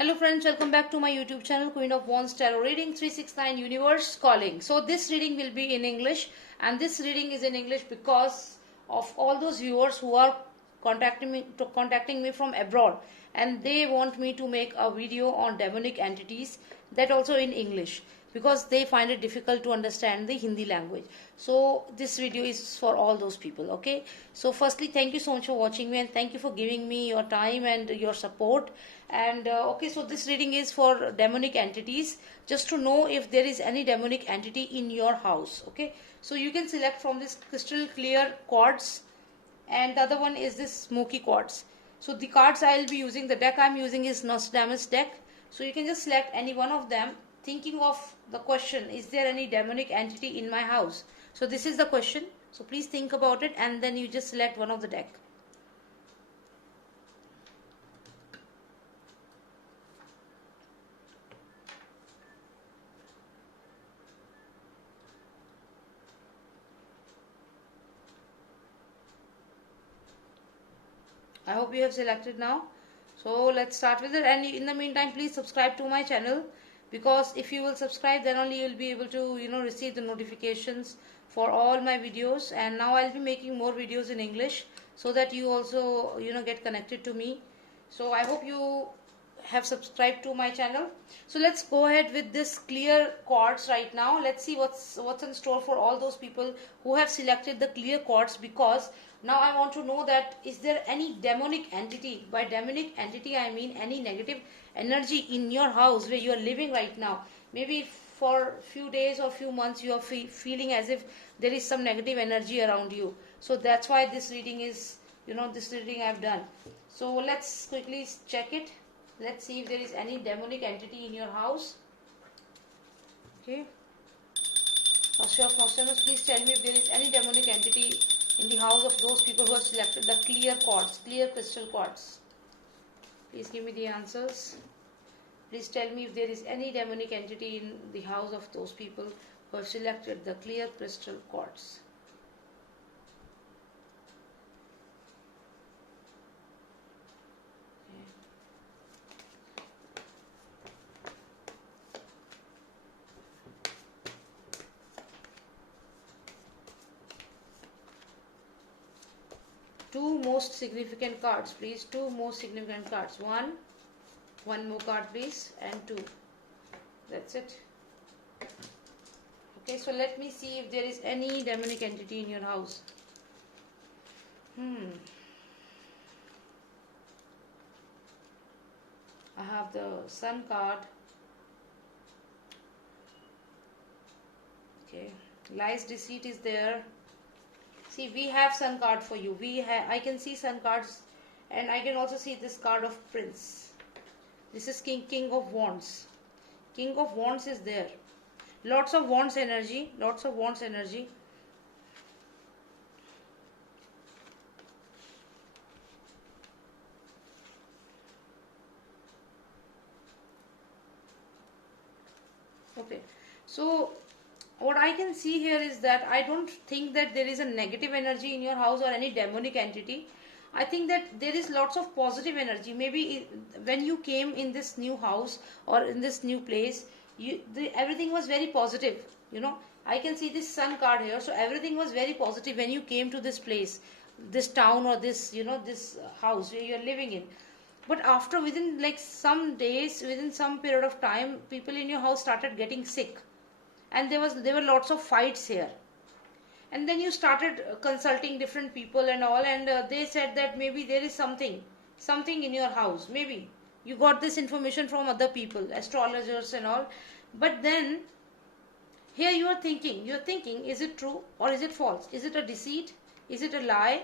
Hello friends, welcome back to my YouTube channel Queen of Wands Tarot Reading 369 Universe Calling. So this reading will be in English, and this reading is in English because of all those viewers who are contacting me from abroad, and they want me to make a video on demonic entities, that also in English, because they find it difficult to understand the Hindi language. So this video is for all those people. Okay, so firstly, thank you so much for watching me, and thank you for giving me your time and your support. And okay, so this reading is for demonic entities, just to know if there is any demonic entity in your house. Okay, so you can select from this crystal clear quartz, and the other one is this smoky quartz. So the cards I'll be using, the deck I'm using is Nostradamus deck. So you can just select any one of them, thinking of the question, is there any demonic entity in my house? So this is the question, so please think about it, and then you just select one of the deck. I hope you have selected now. So let's start with it, and in the meantime please subscribe to my channel, because if you will subscribe, then only you will be able to receive the notifications for all my videos. And now I'll be making more videos in English, so that you also get connected to me. So I hope you have subscribed to my channel. So let's go ahead with this clear quartz right now. Let's see what's in store for all those people who have selected the clear quartz, because now I want to know that is there any demonic entity. By demonic entity I mean any negative energy in your house where you are living right now. Maybe for few days or few months you are feeling as if there is some negative energy around you. So that's why this reading is, this reading I've done. So let's quickly check it. Let's see if there is any demonic entity in your house. Okay. Nostradamus, please tell me if there is any demonic entity in the house of those people who have selected the clear quartz, clear crystal quartz. Please give me the answers. Please tell me if there is any demonic entity in the house of those people who have selected the clear crystal quartz. Two most significant cards, please. Two most significant cards. One more card, please, and two. That's it. Okay, so let me see if there is any demonic entity in your house. I have the Sun card. Okay, lies, deceit is there. See, we have Sun card for you. I can see Sun cards, and I can also see this card of Prince. This is King of Wands. King of Wands is there. Lots of Wands energy. Lots of Wands energy. Okay, so what I can see here is that I don't think that there is a negative energy in your house or any demonic entity. I think that there is lots of positive energy. Maybe when you came in this new house or in this new place, everything was very positive. I can see this Sun card here, so everything was very positive when you came to this place, this town, or this this house where you are living in. But after, within like some days, within some period of time, people in your house started getting sick, and there were lots of fights here. And then you started consulting different people and all, and they said that maybe there is something in your house. Maybe you got this information from other people, astrologers and all. But then here you're thinking, is it true or is it false? Is it a deceit? Is it a lie?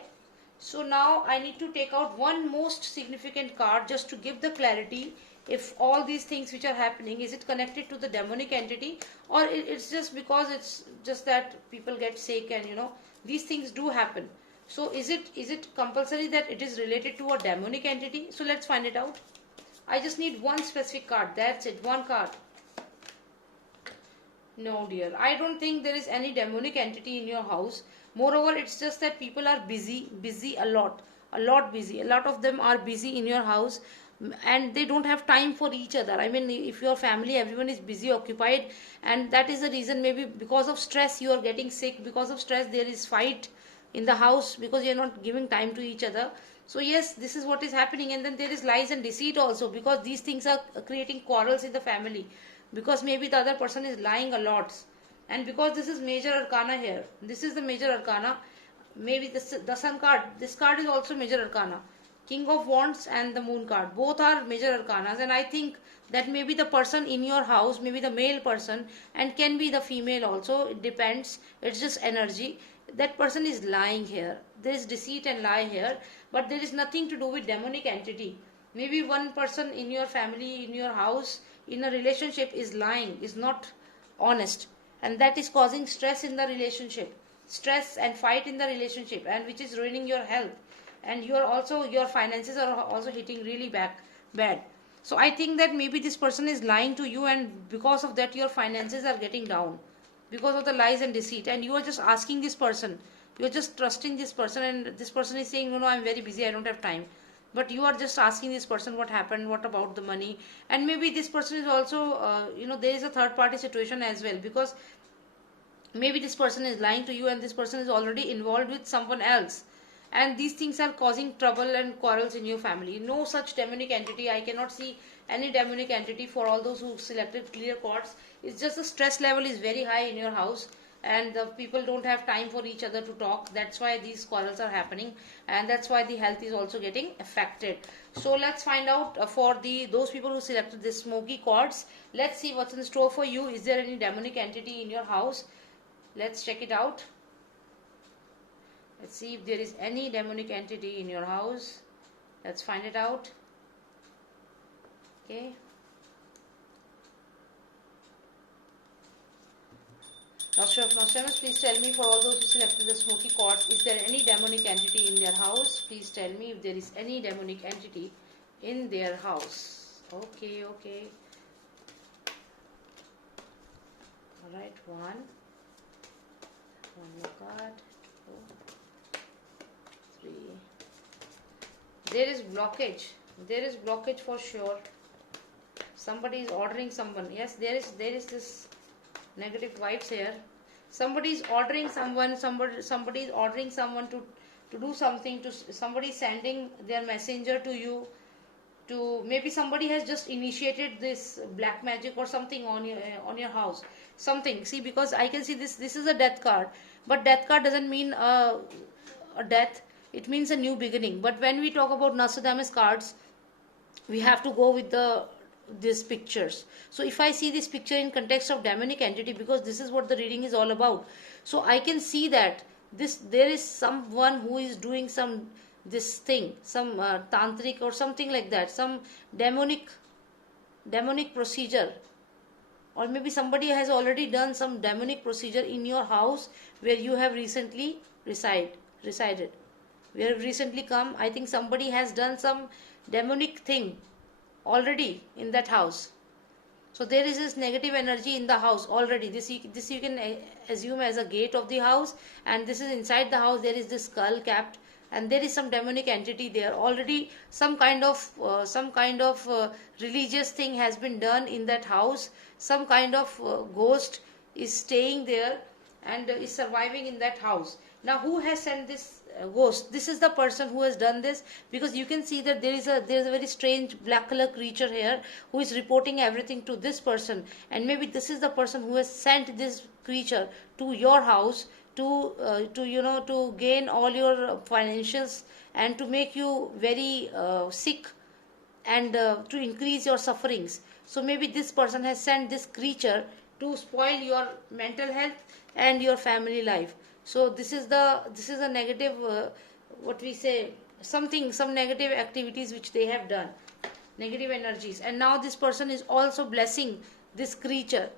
So now I need to take out one most significant card just to give the clarity. If all these things which are happening, is it connected to the demonic entity, or it's just because it's just that people get sick, and these things do happen. So is it compulsory that it is related to a demonic entity? So let's find it out. I just need one specific card. That's it. One card. No, dear. I don't think there is any demonic entity in your house. Moreover, it's just that people are busy a lot busy. A lot of them are busy in your house. and they don't have time for each other. I mean, if your family, everyone is busy, occupied, and that is the reason, maybe because of stress you are getting sick, because of stress there is fight in the house, because you are not giving time to each other. So yes, this is what is happening. And then there is lies and deceit also, because these things are creating quarrels in the family, because maybe the other person is lying a lot. And because this is major arcana here, this is the major arcana, maybe the sun card, this card is also major arcana. King of Wands and the Moon card, both are major arcanas. And I think that maybe the person in your house, maybe the male person, and can be the female also, it depends, it's just energy. That person is lying here, there is deceit and lie here, but there is nothing to do with demonic entity. Maybe one person in your family, in your house, in a relationship is lying, is not honest, and that is causing stress in the relationship, stress and fight in the relationship, and which is ruining your health. And you are also, your finances are also hitting really bad. So I think that maybe this person is lying to you, and because of that your finances are getting down, because of the lies and deceit. And you are just asking this person, you are just trusting this person, and this person is saying, no, I'm very busy, I don't have time. But you are just asking this person, what happened, what about the money. And maybe this person is also, there is a third party situation as well, because maybe this person is lying to you, and this person is already involved with someone else, and these things are causing trouble and quarrels in your family. No such demonic entity, I cannot see any demonic entity for all those who selected clear cards. It's just the stress level is very high in your house, and the people don't have time for each other to talk. That's why these quarrels are happening, and that's why the health is also getting affected. So let's find out, for the those people who selected the smoky cards, let's see what's in store for you. Is there any demonic entity in your house? Let's check it out. Let's see if there is any demonic entity in your house. Let's find it out. Okay. Master of Nostradamus, please tell me, for all those who selected the smoky quartz, is there any demonic entity in their house? Please tell me if there is any demonic entity in their house. Okay. Alright, one more card, 2, 3. There is blockage. There is blockage for sure. Somebody is ordering someone. Yes, there is this negative vibes here. Somebody is ordering someone. Somebody is ordering someone to do something. Somebody is sending their messenger to you. To maybe somebody has just initiated this black magic or something on your house. Something. See, because I can see this is a death card, but death card doesn't mean a death. It means a new beginning. But when we talk about Nostradamus cards, we have to go with these pictures. So if I see this picture in context of demonic entity, because this is what the reading is all about, so I can see that there is someone who is doing this thing, some tantric or something like that, some demonic procedure, or maybe somebody has already done some demonic procedure in your house where you have recently resided, where have recently come. I think somebody has done some demonic thing already in that house. So there is this negative energy in the house already. This you can assume as a gate of the house, and this is inside the house. There is this skull capped, and there is some demonic entity there already. Some kind of religious thing has been done in that house. Some kind of ghost is staying there and is surviving in that house. Now, who has sent this ghost? This is the person who has done this, because you can see that there is a very strange black color creature here who is reporting everything to this person, and maybe this is the person who has sent this creature to your house to gain all your financials and to make you very sick, and to increase your sufferings. So maybe this person has sent this creature to spoil your mental health and your family life. So this is a negative, what we say, some negative activities which they have done, negative energies, and now this person is also blessing this creature.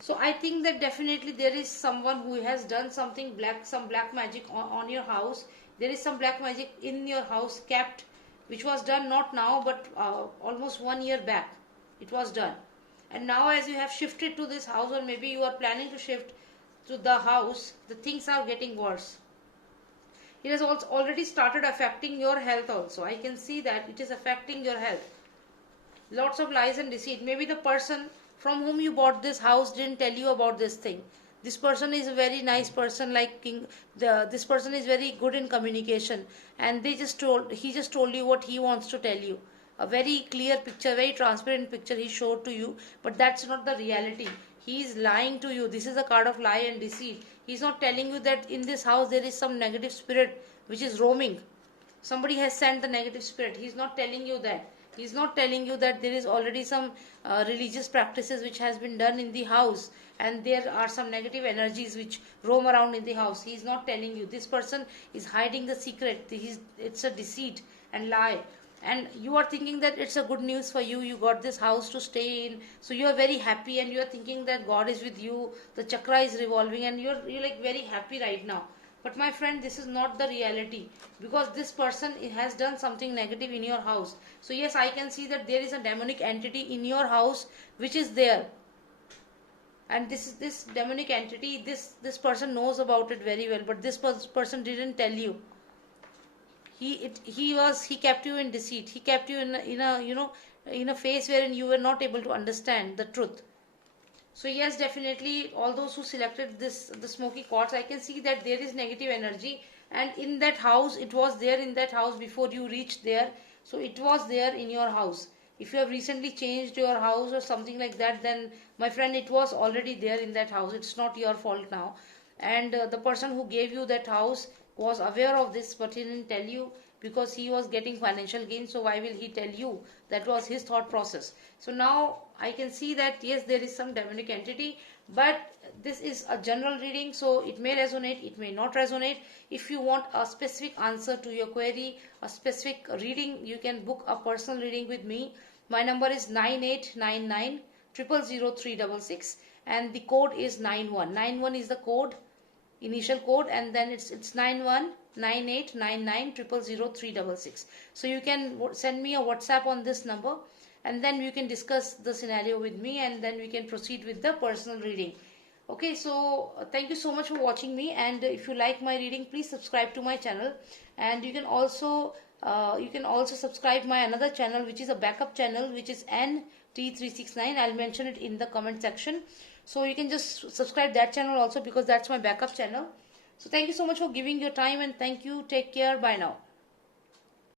So I think that definitely there is someone who has done some black magic on your house. There is some black magic in your house kept, which was done not now, but almost 1 year back it was done. And now as you have shifted to this house, or maybe you are planning to shift to the house, the things are getting worse. It has also already started affecting your health also. I can see that it is affecting your health. Lots of lies and deceit. Maybe the person from whom you bought this house didn't tell you about this thing. This person is a very nice person, like king. This person is very good in communication, and he just told you what he wants to tell you. A very clear picture, very transparent picture he showed to you, but that's not the reality. He is lying to you. This is a card of lie and deceit. He's not telling you that in this house there is some negative spirit which is roaming. Somebody has sent the negative spirit. He's not telling you that. He's not telling you that there is already some religious practices which has been done in the house, and there are some negative energies which roam around in the house. He's not telling you. This person is hiding the secret. It's a deceit and lie, and you are thinking that it's a good news for you. You got this house to stay in, so you are very happy, and you are thinking that God is with you. The chakra is revolving, and you're like very happy right now. But my friend, this is not the reality, because this person has done something negative in your house. So yes, I can see that there is a demonic entity in your house which is there. And this demonic entity, this person knows about it very well, but this person didn't tell you. He kept you in deceit. He kept you in a phase wherein you were not able to understand the truth. So yes, definitely, all those who selected the smoky quartz, I can see that there is negative energy, and in that house, it was there in that house before you reached there. So it was there in your house. If you have recently changed your house or something like that, then my friend, it was already there in that house. It's not your fault now. And the person who gave you that house was aware of this, but he didn't tell you because he was getting financial gain. So why will he tell you? That was his thought process. So now I can see that yes, there is some demonic entity, but this is a general reading, so it may resonate, it may not resonate. If you want a specific answer to your query, a specific reading, you can book a personal reading with me. My number is 9899 000366, and the code is 91. 91 is the code, initial code, and then it's 919899000366. So you can send me a WhatsApp on this number, and then you can discuss the scenario with me, and then we can proceed with the personal reading. Okay, so thank you so much for watching me, and if you like my reading, please subscribe to my channel. And you can also subscribe my another channel, which is a backup channel, which is NT369. I'll mention it in the comment section. So you can just subscribe that channel also, because that's my backup channel. So thank you so much for giving your time, and thank you. Take care. Bye now.